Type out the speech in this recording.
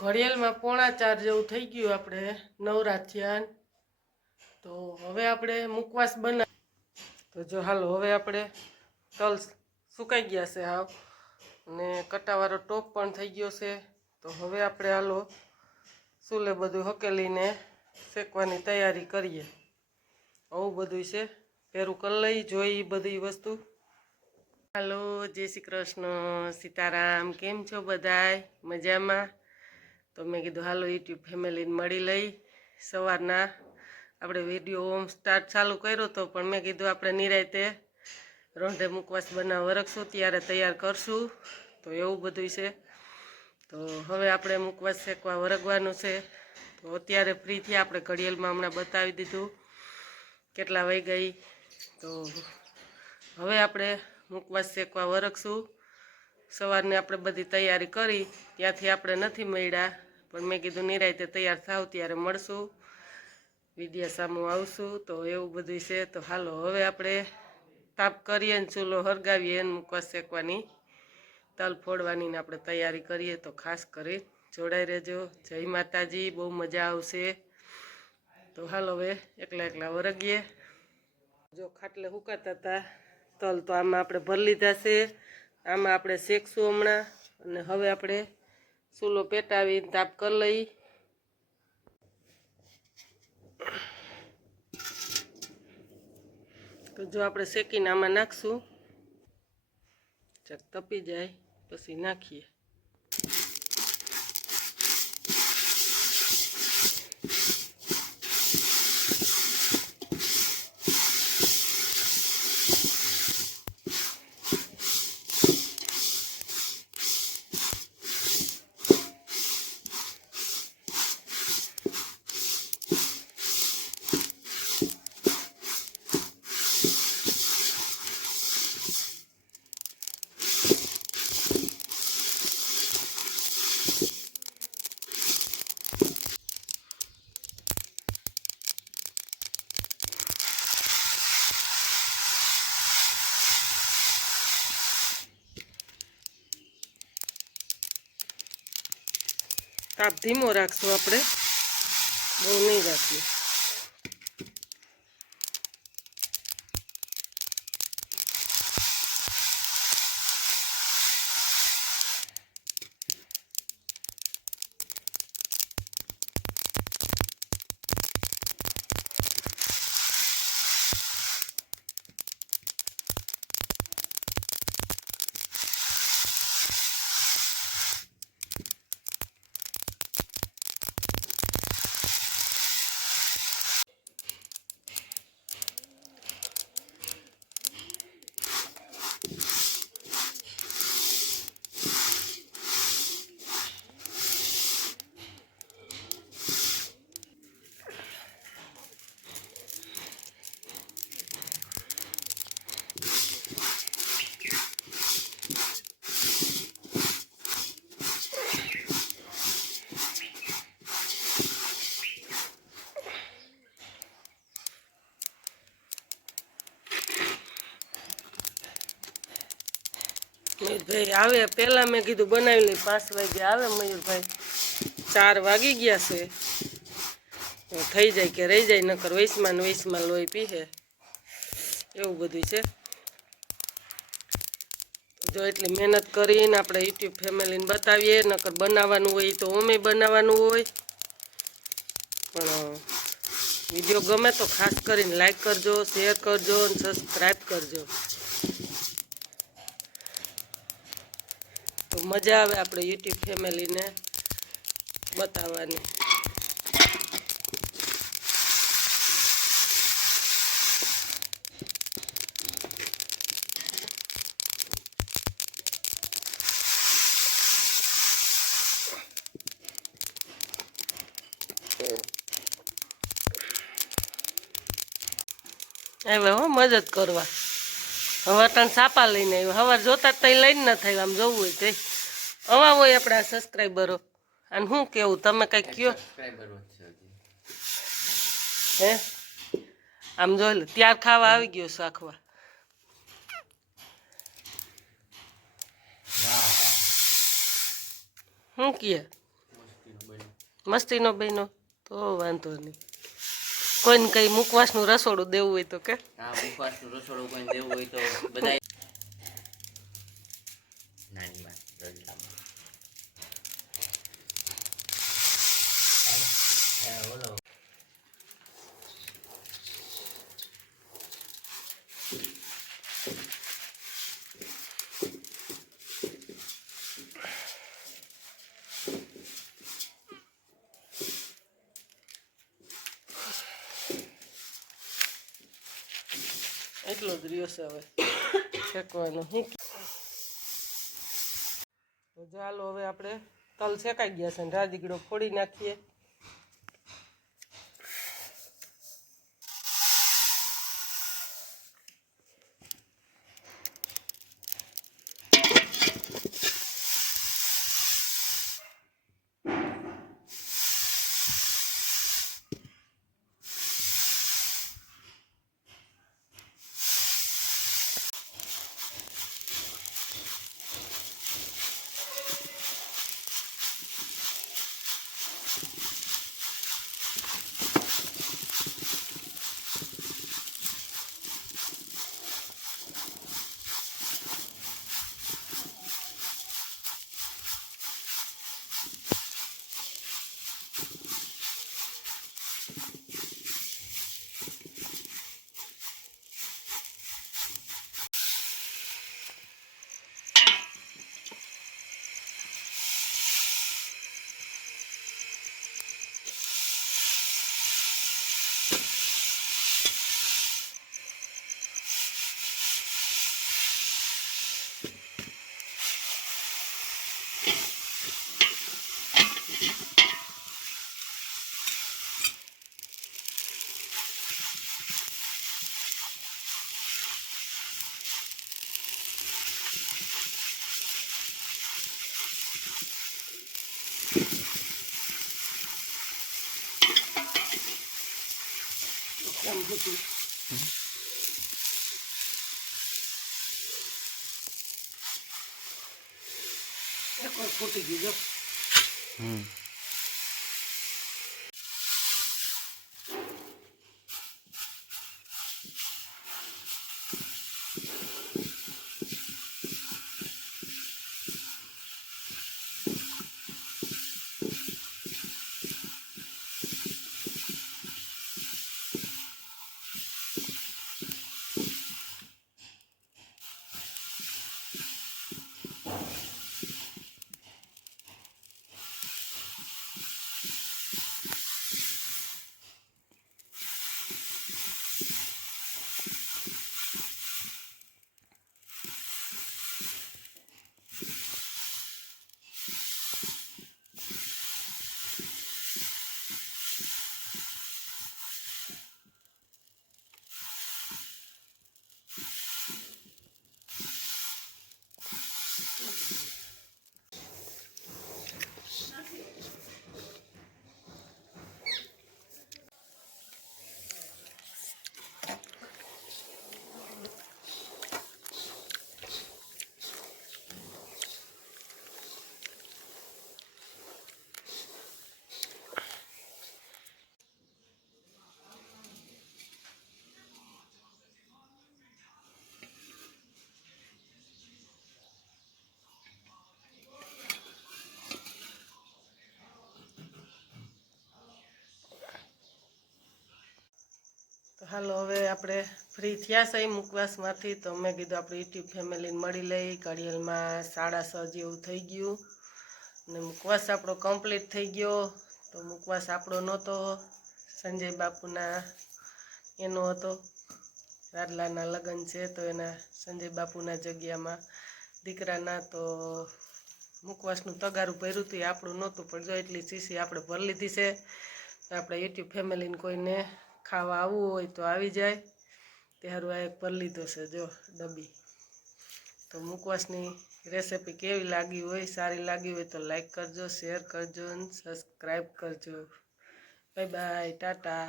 ઘડિયાળમાં 3:45 જેવું થઈ ગયું, આપણે નવરા થયા. તો હવે આપણે મુખવાસ બના. તો જો હાલો હવે આપણે તલ સુકાઈ ગયા છે હાવ, અને કટાવાળો ટોપ પણ થઈ ગયો છે. તો હવે આપણે હાલો ચૂલે બધું હકેલીને શેકવાની તૈયારી કરીએ. આવું બધું છે, પેરું કરી લઈ જોઈ બધી વસ્તુ. હાલો, જય શ્રી કૃષ્ણ, સીતારામ. કેમ છો બધાય? મજામાં? તો મેં કીધું હાલો યુટ્યુબ ફેમિલીને મળી લઈ. સવારના આપણે વિડીયો હોમ સ્ટાર્ટ ચાલુ કર્યો હતો, પણ મેં કીધું આપણે નિરાયતે રોંઢે મુખવાસ બનાવવા વરખશું ત્યારે તૈયાર કરશું. તો એવું બધું છે. તો હવે આપણે મુખવાસ શેકવા વરગવાનું છે. તો અત્યારે ફ્રીથી આપણે ઘડિયાળમાં હમણાં બતાવી દીધું કેટલા વાગ્યા. તો હવે આપણે મુખવાસ શેકવા વરખશું. સવારની આપણે બધી તૈયારી કરી, ત્યાંથી આપણે નથી મળ્યા, પણ મેં કીધું નિરાયતે તૈયાર થાવ ત્યારે મળશું, વિડીયા સામું આવશું. તો એવું બધું છે. તો હાલો હવે આપણે તાપ કરીએ ને ચૂલો હરગાવીએ ને મુખવાસ શેકવાની તલ ફોડવાની ને આપણે તૈયારી કરીએ. તો ખાસ કરી જોડાઈ રહેજો. જય માતાજી, બહુ મજા આવશે. તો હાલો હવે એકલા વરગીએ. જો ખાટલે હુકાતા હતા તલ, તો આમાં આપણે ભરી લીધા છે. આમાં આપણે શેકશું હમણાં. અને હવે આપણે ચૂલો પેટાવીને તાપ કરી લઈ. તો જો આપણે શેકીને આમાં નાખશું, ચાક તપી જાય પછી નાખીએ. તાપ ધીમો રાખશું આપણે, બહુ નહીં રાખીએ. મયુરભાઈ આવે પહેલાં મેં કીધું બનાવી લઈ, 5 વાગે આવે મયુરભાઈ. 4 વાગી ગયા છે. થઈ જાય કે રહી જાય, નકર વૈસમાં લોહી પીહે, એવું બધું છે. જો એટલી મહેનત કરીને આપણે યુટ્યુબ ફેમિલીને બતાવીએ, નકર બનાવવાનું હોય તો ઓમે બનાવવાનું હોય. પણ વિડીયો ગમે તો ખાસ કરીને લાઈક કરજો, શેર કરજો અને સબસ્ક્રાઈબ કરજો. તો મજા આવે આપણે યુટ્યુબ ફેમિલીને બતાવવાની. હવે હો મદદ કરવા. હવે તને સાપા લઈને આવ્યો, સવાર જોતા તઈ લઈને ન થાય, આમ જોવું હોય તે અવા હોય આપણા સબસ્ક્રાઈબરો. અને શું કેવું તમે કંઈક કયો? હે આમ જોઈ લે, ત્યાર ખાવા આવી ગયો શાખવા. શું કહે? મસ્તીનો બહેનો તો વાંધો નહીં. કોઈને કંઈ મુખવાસનું રસોડું દેવું હોય તો કે હા મુખવાસનું રસોડું કોઈ દેવું હોય તો બધા નાની વાત બોલો. એટલો જ રહ્યો છે હવે શેકવાનો. હું તો ચાલો હવે આપણે તલ શેકાઈ ગયા છે ને રાજીગડો ફોડી નાખીએ. ફૂટી ગયું જો. તો હાલો હવે આપણે ફ્રી થયા છે મુખવાસમાંથી. તો મેં કીધું આપણે યુટ્યુબ ફેમિલીને મળી લઈ. ઘડિયાળમાં 6:30 જેવું થઈ ગયું અને મુખવાસ આપણો કમ્પ્લીટ થઈ ગયો. તો મુખવાસ આપણો નહોતો, સંજય બાપુના એનો હતો. રાડલાના લગ્ન છે તો એના સંજય બાપુના જગ્યામાં દીકરાના તો મુખવાસનું તગારું ભર્યું હતું. એ આપણું નહોતું પણ જો એટલી શીશી આપણે ભરી લીધી છે. તો આપણે યુટ્યુબ ફેમિલીને કોઈને ખાવા આવવું હોય તો આવી જાય. ત્યારું આ એક ભરી લીધો છે જો ડબ્બી. તો મુખવાસની રેસિપી કેવી લાગી હોય, સારી લાગી હોય તો લાઈક કરજો, શેર કરજો અને સબસ્ક્રાઈબ કરજો. Bye bye, Tata.